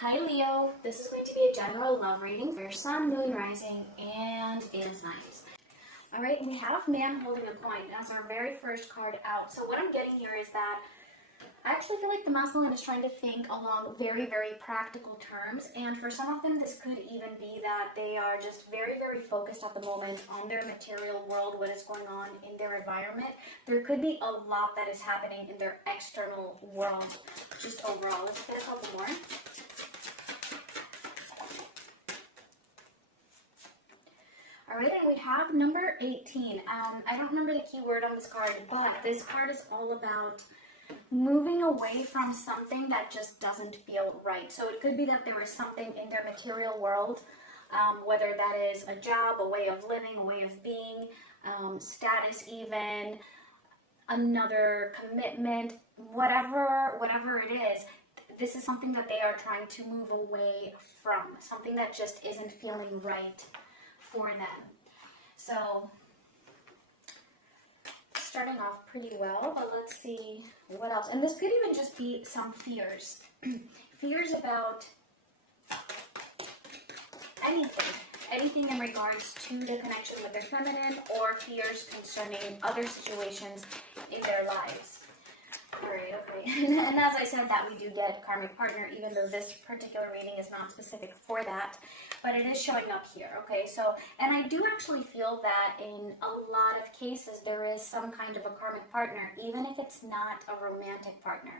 Hi Leo, this is going to be a general love reading for your sun, moon, rising, and Venus signs. Alright, we have man holding a coin as our very first card out. So what I'm getting here is that I actually feel like the masculine is trying to think along very, very practical terms, and for some of them this could even be that they are just very, very focused at the moment on their material world, what is going on in their environment. There could be a lot that is happening in their external world, just overall. Let's get a couple more. Alright, and we have number 18. I don't remember the key word on this card, but this card is all about moving away from something that just doesn't feel right. So it could be that there is something in their material world, whether that is a job, a way of living, a way of being, status even, another commitment, whatever it is. This is something that they are trying to move away from, something that just isn't feeling right for them. So starting off pretty well, but let's see what else. And this could even just be some fears. Fears about anything in regards to the connection with their feminine, or fears concerning other situations in their lives. Alright, okay. And as I said, that we do get karmic partner, even though this particular reading is not specific for that, but it is showing up here, okay? So, and I do actually feel that in a lot of cases there is some kind of a karmic partner, even if it's not a romantic partner,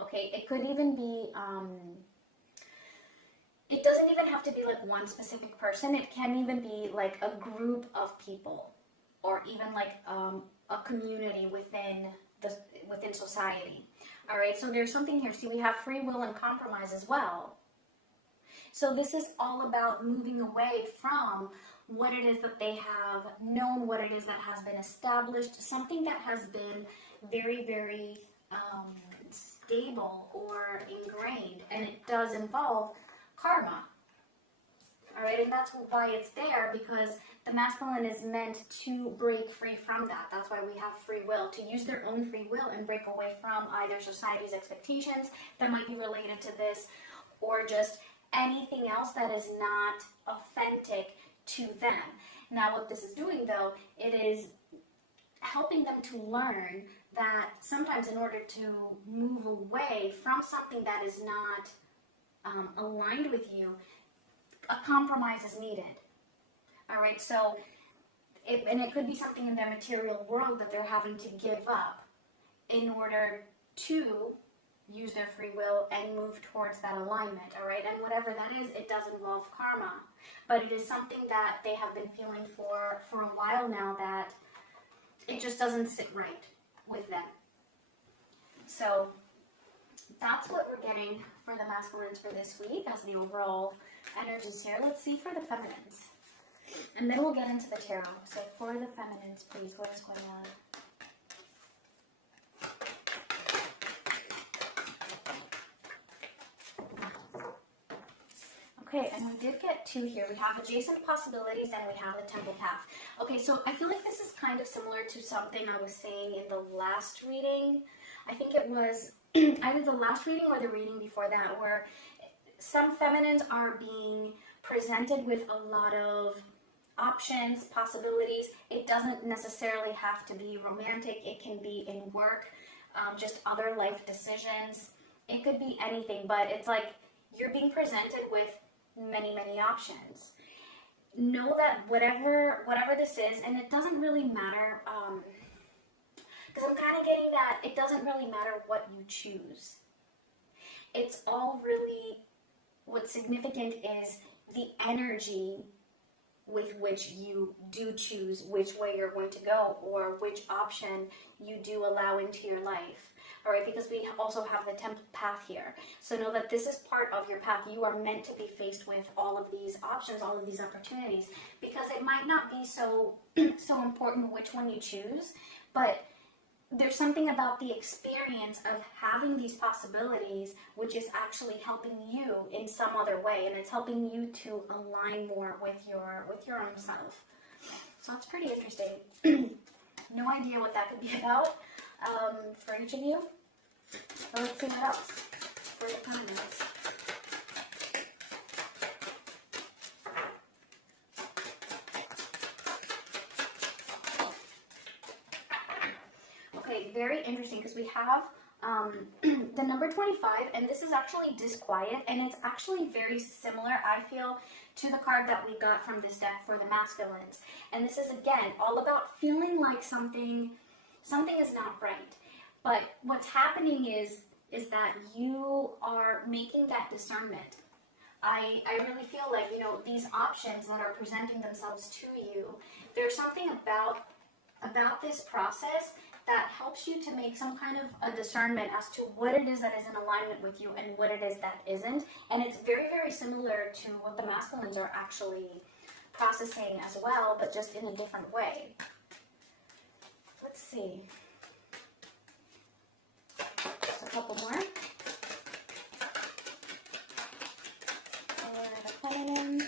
okay? It could even be, it doesn't even have to be like one specific person. It can even be like a group of people, or even like a community within society. All right, so there's something here. See, we have free will and compromise as well. So this is all about moving away from what it is that they have known, what it is that has been established, something that has been very, very stable or ingrained, and it does involve karma. All right, and that's why it's there, because the masculine is meant to break free from that. That's why we have free will, to use their own free will and break away from either society's expectations that might be related to this, or just anything else that is not authentic to them. Now, what this is doing, though, it is helping them to learn that sometimes in order to move away from something that is not aligned with you, a compromise is needed. All right, so, it could be something in their material world that they're having to give up in order to use their free will and move towards that alignment, all right? And whatever that is, it does involve karma, but it is something that they have been feeling for a while now, that it just doesn't sit right with them. So that's what we're getting for the masculines for this week as the overall energies here. Let's see for the feminines, and then we'll get into the tarot. So for the feminines, please, what is going on? Okay, and we did get two here. We have adjacent possibilities and we have the temple path. Okay, so I feel like this is kind of similar to something I was saying in the last reading. I think it was either the last reading or the reading before that, where some feminines are being presented with a lot of options, possibilities. It doesn't necessarily have to be romantic. It can be in work, just other life decisions. It could be anything, but it's like you're being presented with many, many options. Know that whatever this is, and it doesn't really matter, because I'm kind of getting that it doesn't really matter what you choose. It's all really, what's significant is the energy with which you do choose which way you're going to go, or which option you do allow into your life. All right, because we also have the temple path here. So know that this is part of your path. You are meant to be faced with all of these options, all of these opportunities, because it might not be so important which one you choose, but there's something about the experience of having these possibilities which is actually helping you in some other way, and it's helping you to align more with your own self. So it's pretty interesting. No idea what that could be about for each of you. But let's see what else for the comments. very interesting because we have the number 25, and this is actually disquiet, and it's actually very similar, I feel, to the card that we got from this deck for the masculines. And this is, again, all about feeling like something is not right. But what's happening is that you are making that discernment. I really feel like, you know, these options that are presenting themselves to you, there's something about this process that helps you to make some kind of a discernment as to what it is that is in alignment with you and what it is that isn't. And it's very, very similar to what the masculines are actually processing as well, but just in a different way. Let's see. Just a couple more. For the feminines.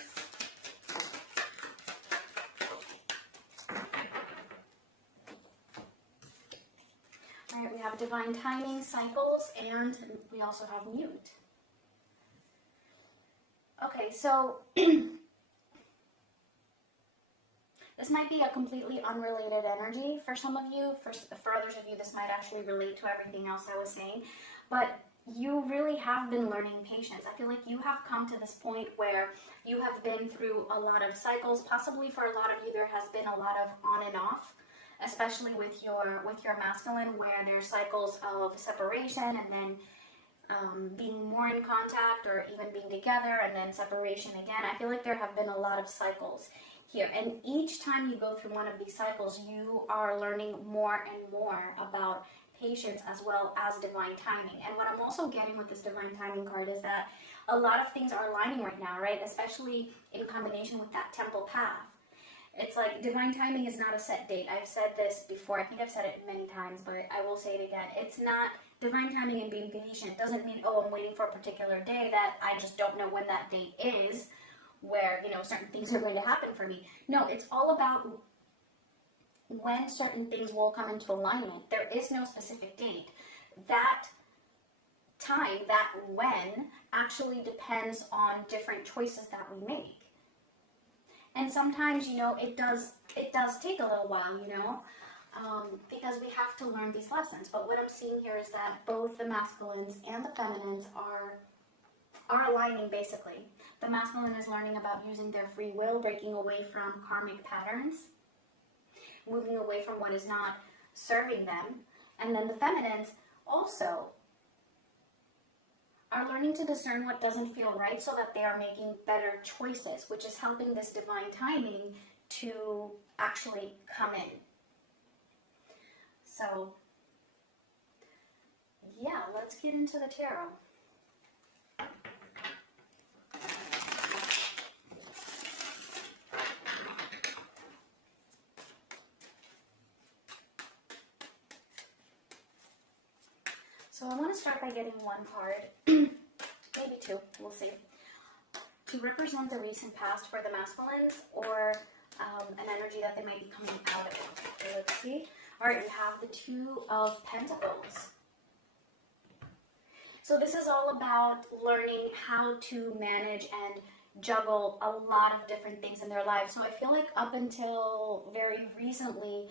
Alright, we have divine timing, cycles, and we also have mute. Okay, so this might be a completely unrelated energy for some of you. For others of you, this might actually relate to everything else I was saying. But you really have been learning patience. I feel like you have come to this point where you have been through a lot of cycles. Possibly for a lot of you, there has been a lot of on and off, especially with your masculine, where there's cycles of separation and then being more in contact, or even being together and then separation again. I feel like there have been a lot of cycles here, and each time you go through one of these cycles, you are learning more and more about patience as well as divine timing. And what I'm also getting with this divine timing card is that a lot of things are aligning right now, right? Especially in combination with that temple path. It's like divine timing is not a set date. I've said this before. I think I've said it many times, but I will say it again. It's not divine timing, and being patient doesn't mean, oh, I'm waiting for a particular day that I just don't know when that date is, where, you know, certain things are going to happen for me. No, it's all about when certain things will come into alignment. There is no specific date. That time, that when, actually depends on different choices that we make. And sometimes, you know, it does take a little while, you know, because we have to learn these lessons. But what I'm seeing here is that both the masculines and the feminines are aligning, basically. The masculine is learning about using their free will, breaking away from karmic patterns, moving away from what is not serving them. And then the feminines also are learning to discern what doesn't feel right, so that they are making better choices, which is helping this divine timing to actually come in. So, yeah, let's get into the tarot. So I want to start by getting one card, maybe two, we'll see, to represent the recent past for the masculines, or an energy that they might be coming out of. Okay, let's see. All right, we have the Two of Pentacles. So this is all about learning how to manage and juggle a lot of different things in their lives. So I feel like up until very recently,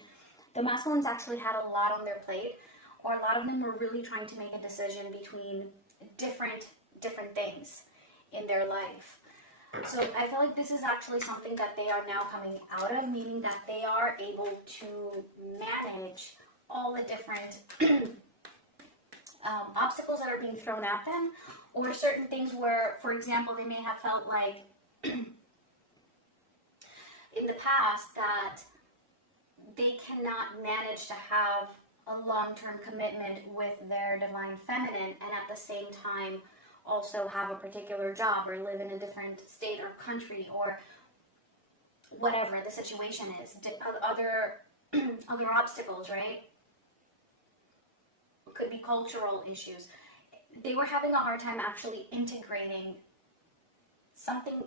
the masculines actually had a lot on their plate, or a lot of them were really trying to make a decision between different things in their life. So I feel like this is actually something that they are now coming out of, meaning that they are able to manage all the different obstacles that are being thrown at them, or certain things where, for example, they may have felt like in the past that they cannot manage to have a long-term commitment with their divine feminine, and at the same time also have a particular job, or live in a different state or country, or whatever the situation is. Other obstacles, right? Could be cultural issues. They were having a hard time actually integrating something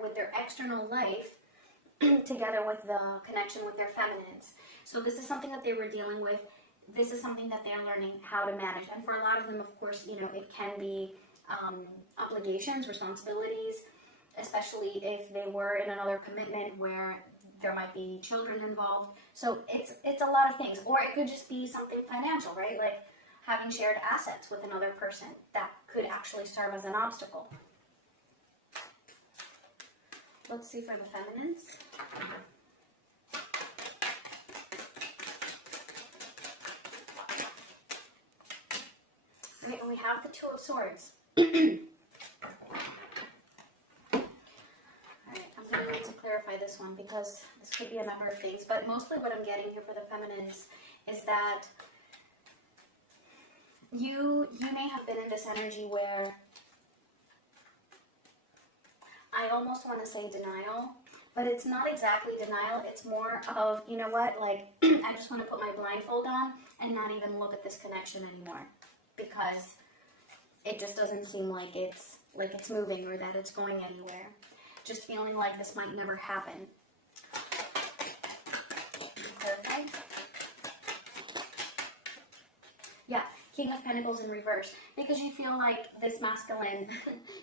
with their external life together with the connection with their feminines. So this is something that they were dealing with. This is something that they're learning how to manage. And for a lot of them, of course, you know, it can be obligations, responsibilities, especially if they were in another commitment where there might be children involved. So it's a lot of things. Or it could just be something financial, right? Like having shared assets with another person that could actually serve as an obstacle. Let's see for the feminines. Right, and we have the Two of Swords. Alright, I'm going to need to clarify this one because this could be a number of things, but mostly what I'm getting here for the feminines is that you may have been in this energy where I almost want to say denial, but it's not exactly denial. It's more of, you know what, like, I just want to put my blindfold on and not even look at this connection anymore because it just doesn't seem like it's moving or that it's going anywhere. Just feeling like this might never happen. Perfect. Yeah, King of Pentacles in reverse. Because you feel like this masculine,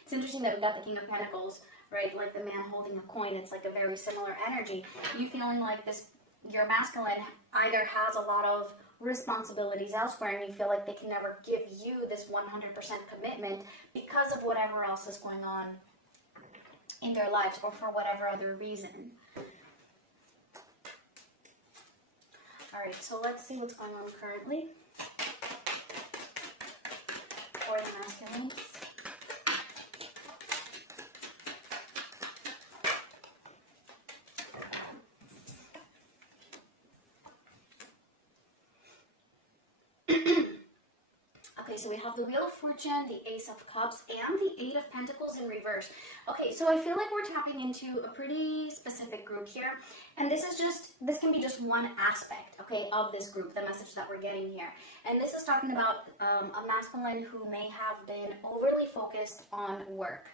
it's interesting that we got the King of Pentacles, right? Like the man holding a coin, it's like a very similar energy. You feeling like this, your masculine either has a lot of responsibilities elsewhere and you feel like they can never give you this 100% commitment because of whatever else is going on in their lives or for whatever other reason. Alright, so let's see what's going on currently for the masculines. Okay, so we have the Wheel of Fortune, the Ace of Cups, and the Eight of Pentacles in reverse. Okay, so I feel like we're tapping into a pretty specific group here, and this can be just one aspect, okay, of this group, the message that we're getting here. And this is talking about a masculine who may have been overly focused on work,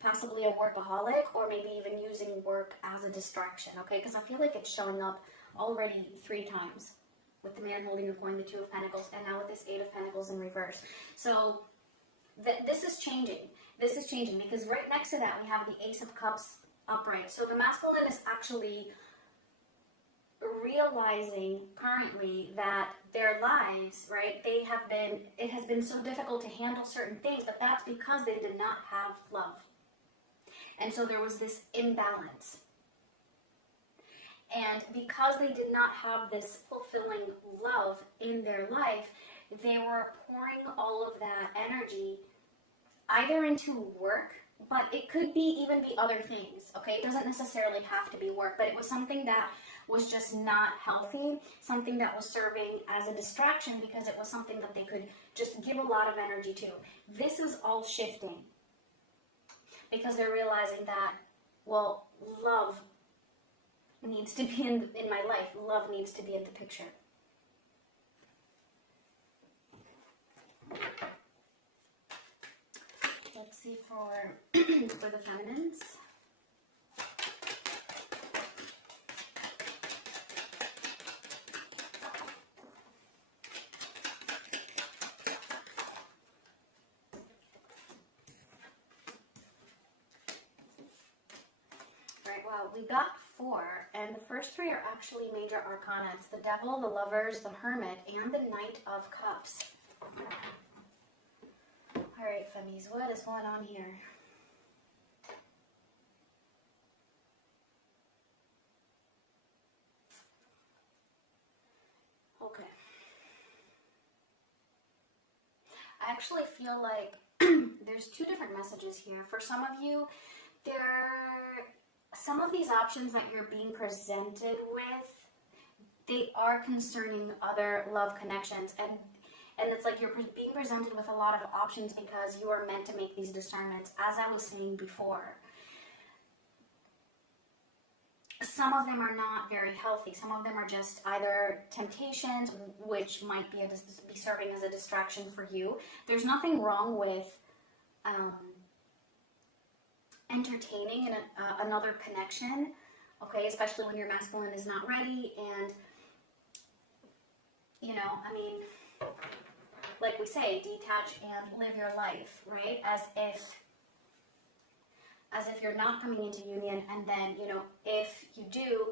possibly a workaholic, or maybe even using work as a distraction, okay, because I feel like it's showing up already 3 times. With the man holding a coin, the Two of Pentacles, and now with this Eight of Pentacles in reverse. So this is changing. This is changing because right next to that we have the Ace of Cups upright. So the masculine is actually realizing currently that their lives, right, it has been so difficult to handle certain things, but that's because they did not have love. And so there was this imbalance. And because they did not have this fulfilling love in their life, they were pouring all of that energy either into work, but it could even be other things, okay? It doesn't necessarily have to be work, but it was something that was just not healthy, something that was serving as a distraction because it was something that they could just give a lot of energy to. This is all shifting because they're realizing that, well, love needs to be in my life. Love needs to be in the picture. Let's see for the feminines. Right, well, we got 4, and the first 3 are actually major arcana. It's the Devil, the Lovers, the Hermit, and the Knight of Cups. Alright, Femmies, what is going on here? Okay. I actually feel like there's 2 different messages here. For some of you, some of these options that you're being presented with, they are concerning other love connections, and it's like you're being presented with a lot of options because you are meant to make these discernments, as I was saying before. Some of them are not very healthy. Some of them are just either temptations, which might be serving as a distraction for you. There's nothing wrong with entertaining another connection, okay, especially when your masculine is not ready, and, you know, I mean, like we say, detach and live your life, right, as if as if you're not coming into union, and then, you know, if you do,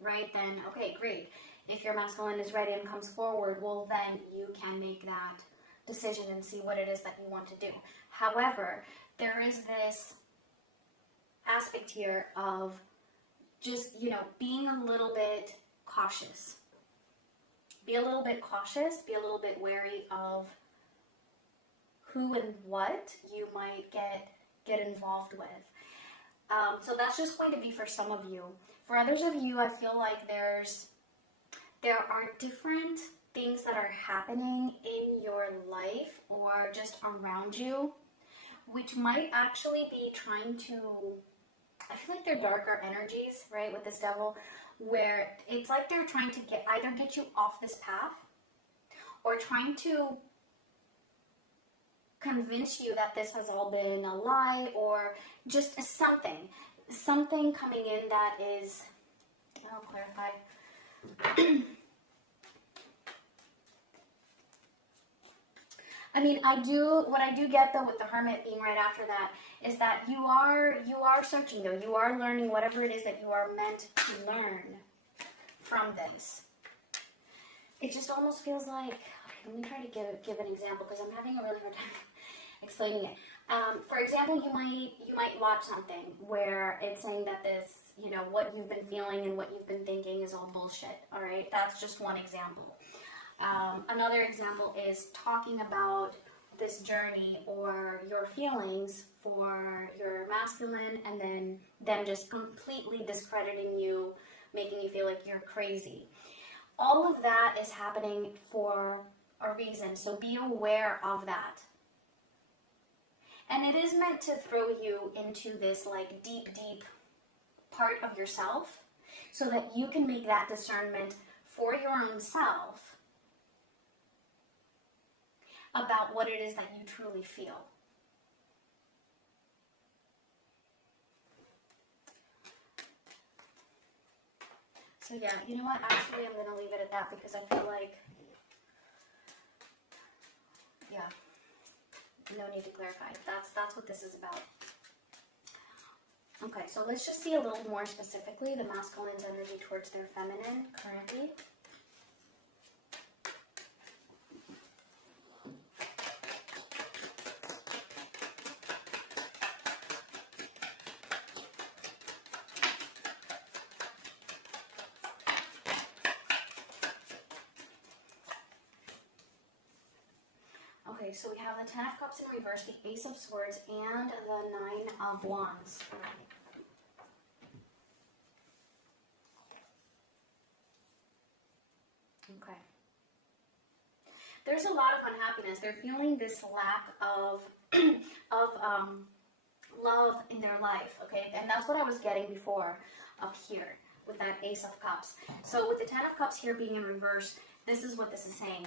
right, then okay, great. If your masculine is ready and comes forward, well, then you can make that decision and see what it is that you want to do. However, there is this aspect here of just, you know, being a little bit cautious. Be a little bit cautious, be a little bit wary of who and what you might get involved with. So that's just going to be for some of you. For others of you, I feel like there are different things that are happening in your life or just around you, which might actually be trying to, I feel like they're darker energies, right, with this devil, where it's like they're trying to either get you off this path or trying to convince you that this has all been a lie, or just something coming in that is, I'll clarify. I mean, what I do get though with the Hermit being right after that is that you are searching though, you are learning whatever it is that you are meant to learn from this. It just almost feels like, let me try to give an example because I'm having a really hard time explaining it. For example, you might watch something where it's saying that this, you know, what you've been feeling and what you've been thinking is all bullshit. All right, that's just one example. Another example is talking about this journey or your feelings for your masculine, and then them just completely discrediting you, making you feel like you're crazy. All of that is happening for a reason, so be aware of that. And it is meant to throw you into this like deep part of yourself so that you can make that discernment for your own self about what it is that you truly feel. So yeah, you know what? Actually, I'm going to leave it at that because I feel like, yeah, no need to clarify. That's what this is about. Okay, so let's just see a little more specifically the masculine's energy towards their feminine currently. Okay, so we have the Ten of Cups in reverse, the Ace of Swords, and the Nine of Wands. Okay. There's a lot of unhappiness. They're feeling this lack of love in their life, okay? And that's what I was getting before up here with that Ace of Cups. So with the Ten of Cups here being in reverse, this is what this is saying.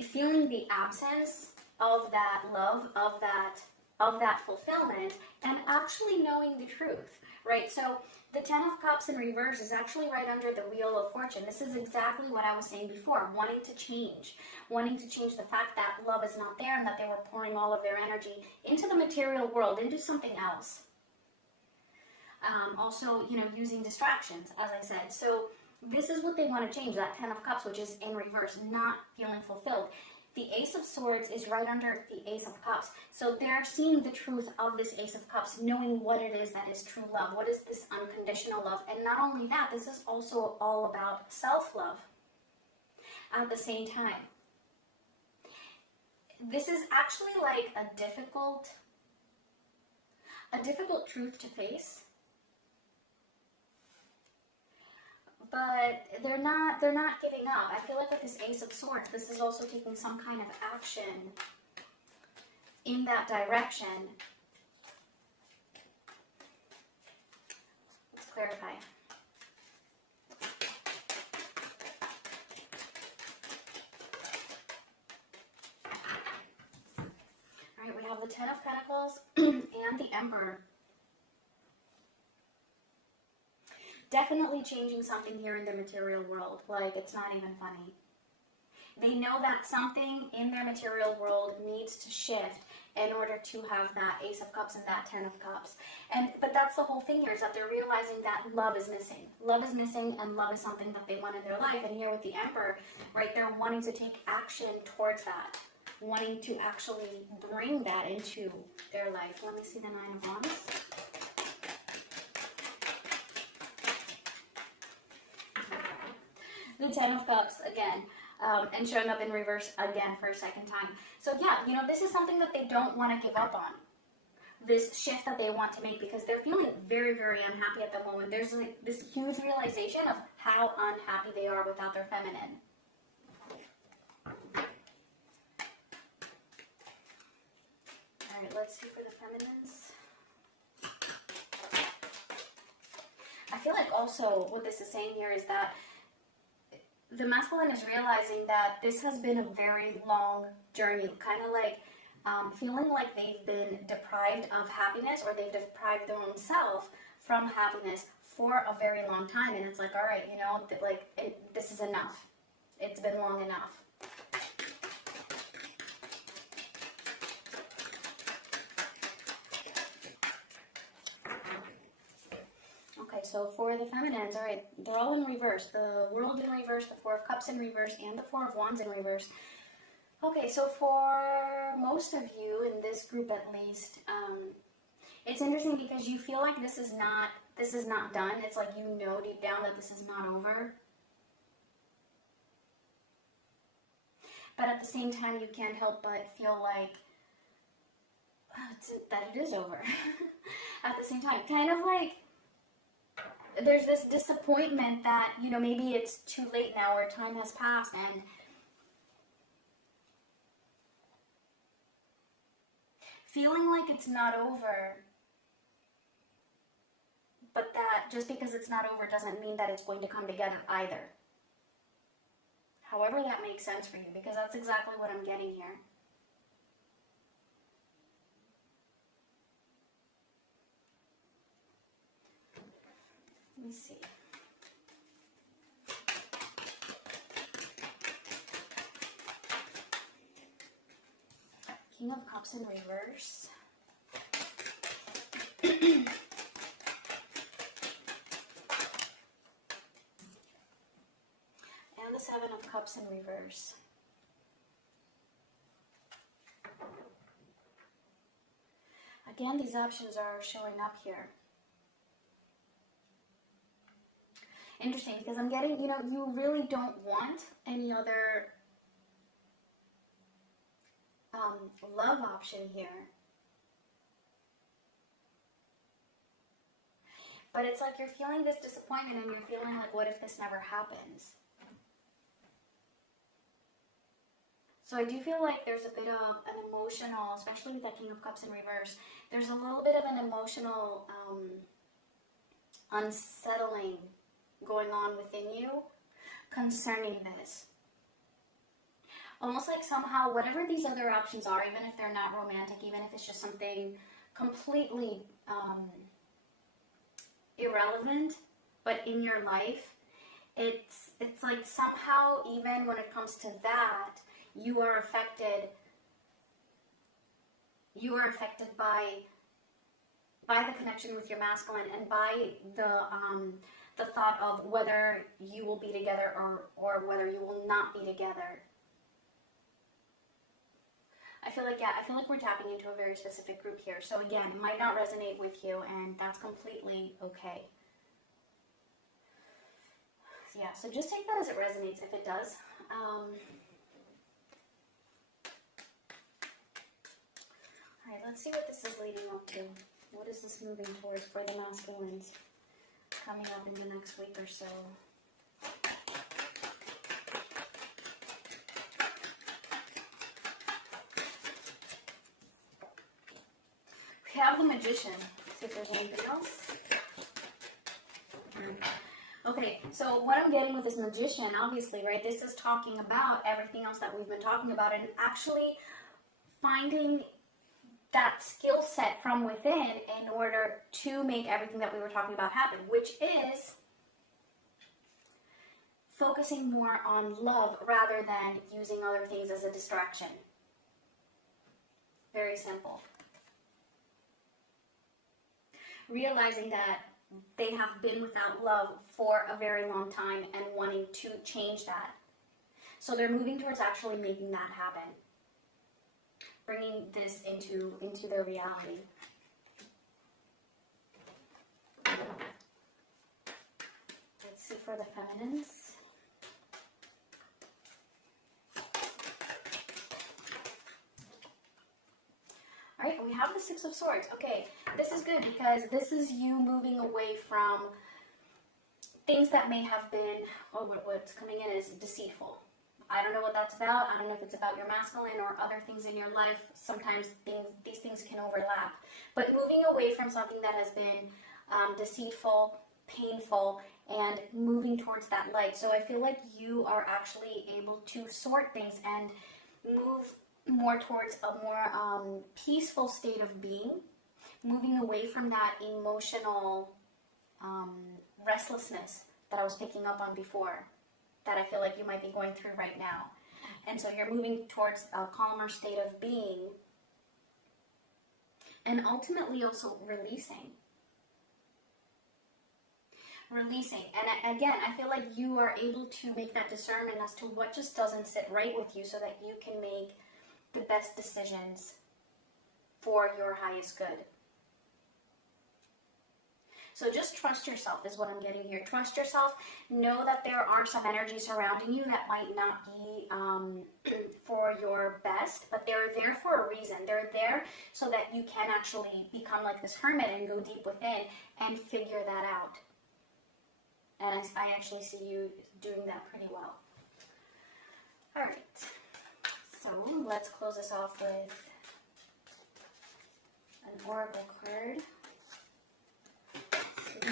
Feeling the absence of that love, of that fulfillment, and actually knowing the truth, right? So the Ten of Cups in reverse is actually right under the Wheel of Fortune. This is exactly what I was saying before, wanting to change the fact that love is not there and that they were pouring all of their energy into the material world, into something else. Also, you know, using distractions, as I said. So this is what they want to change, that Ten of Cups, which is in reverse, not feeling fulfilled. The Ace of Swords is right under the Ace of Cups. So they're seeing the truth of this Ace of Cups, knowing what it is that is true love. What is this unconditional love? And not only that, this is also all about self-love at the same time. This is actually like a difficult truth to face. But they're not giving up. I feel like with this Ace of Swords, this is also taking some kind of action in that direction. Let's clarify. All right, we have the Ten of Pentacles and the Emperor. Definitely changing something here in the material world. Like, it's not even funny. They know that something in their material world needs to shift, in order to have that Ace of Cups and that Ten of Cups. But that's the whole thing here, is that they're realizing that love is missing. Love is missing, and love is something that they want in their life. And here with the Emperor, right, they're wanting to take action towards that, wanting to actually bring that into their life. Let me see the Nine of Wands. The Ten of Cups again, and showing up in reverse again for a second time. So yeah, you know, this is something that they don't want to give up on. This shift that they want to make, because they're feeling very, very unhappy at the moment. There's like this huge realization of how unhappy they are without their feminine. All right, let's see for the feminines. I feel like also what this is saying here is that the masculine is realizing that this has been a very long journey, kind of like feeling like they've been deprived of happiness, or they've deprived their own self from happiness for a very long time. And it's like, all right, you know, this is enough. It's been long enough. Okay, so for the feminines, all right, they're all in reverse. The World in reverse, the Four of Cups in reverse, and the Four of Wands in reverse. Okay, so for most of you, in this group at least, it's interesting because you feel like this is not done. It's like you know deep down that this is not over. But at the same time, you can't help but feel like that it is over. At the same time, kind of like there's this disappointment that, you know, maybe it's too late now, or time has passed, and feeling like it's not over, but that just because it's not over doesn't mean that it's going to come together either. However that makes sense for you, because that's exactly what I'm getting here. Let me see. King of Cups in reverse. And the Seven of Cups in reverse. Again, these options are showing up here. Interesting, because I'm getting, you know, you really don't want any other love option here. But it's like you're feeling this disappointment, and you're feeling like, what if this never happens? So I do feel like there's a bit of an emotional, especially with that King of Cups in reverse, there's a little bit of an emotional unsettling going on within you concerning this. Almost like somehow, whatever these other options are, even if they're not romantic, even if it's just something completely irrelevant, but in your life, it's like somehow, even when it comes to that, you are affected by the connection with your masculine, and by the thought of whether you will be together or whether you will not be together. I feel like we're tapping into a very specific group here. So again, it might not resonate with you, and that's completely okay. Yeah, so just take that as it resonates if it does. Alright, let's see what this is leading up to. What is this moving towards for the masculines coming up in the next week or so? We have the Magician. See if there's anything else. Okay, so what I'm getting with this Magician, obviously, right, this is talking about everything else that we've been talking about, and actually finding that skill set from within in order to make everything that we were talking about happen, which is focusing more on love rather than using other things as a distraction. Very simple. Realizing that they have been without love for a very long time and wanting to change that. So they're moving towards actually making that happen. Bringing this into their reality. Let's see for the feminines. All right, we have the Six of Swords. Okay, this is good because this is you moving away from things that may have been, oh, what's coming in is deceitful. I don't know what that's about. I don't know if it's about your masculine or other things in your life. Sometimes these things can overlap. But moving away from something that has been deceitful, painful, and moving towards that light. So I feel like you are actually able to sort things and move more towards a more peaceful state of being, moving away from that emotional restlessness that I was picking up on before, that I feel like you might be going through right now. And so you're moving towards a calmer state of being, and ultimately also releasing. And again, I feel like you are able to make that discernment as to what just doesn't sit right with you so that you can make the best decisions for your highest good. So just trust yourself is what I'm getting here. Trust yourself. Know that there are some energies surrounding you that might not be for your best, but they're there for a reason. They're there so that you can actually become like this hermit and go deep within and figure that out. And I actually see you doing that pretty well. All right. So let's close this off with an oracle card. Let's see.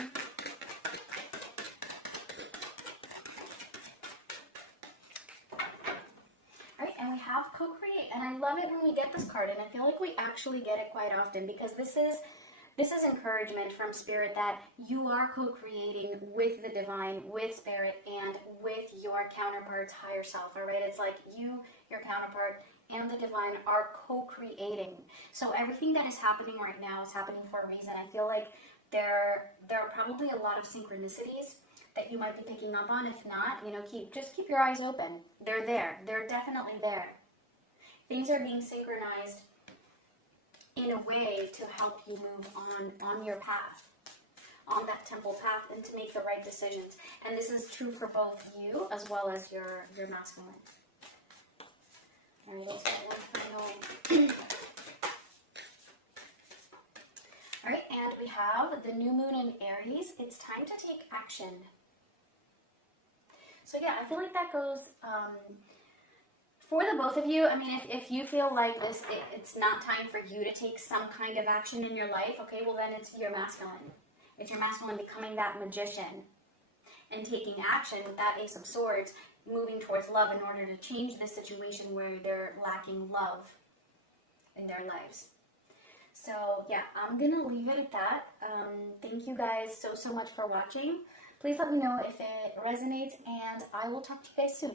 Alright, and we have co-create. And I love it when we get this card, and I feel like we actually get it quite often because this is encouragement from Spirit that you are co-creating with the divine, with Spirit, and with your counterpart's higher self, all right? It's like you, your counterpart, and the divine are co-creating. So everything that is happening right now is happening for a reason. I feel like there are probably a lot of synchronicities that you might be picking up on. If not, just keep your eyes open. They're there. They're definitely there. Things are being synchronized in a way to help you move on your path, on that temple path, and to make the right decisions. And this is true for both you as well as your masculine. And let's get one final. Alright, and we have the new moon in Aries. It's time to take action. So yeah, I feel like that goes for the both of you. I mean, if you feel like it's not time for you to take some kind of action in your life, okay, well then it's your masculine. It's your masculine becoming that magician and taking action with that Ace of Swords, moving towards love in order to change the situation where they're lacking love in their lives. So yeah, I'm going to leave it at that. Thank you guys so much for watching. Please let me know if it resonates, and I will talk to you guys soon.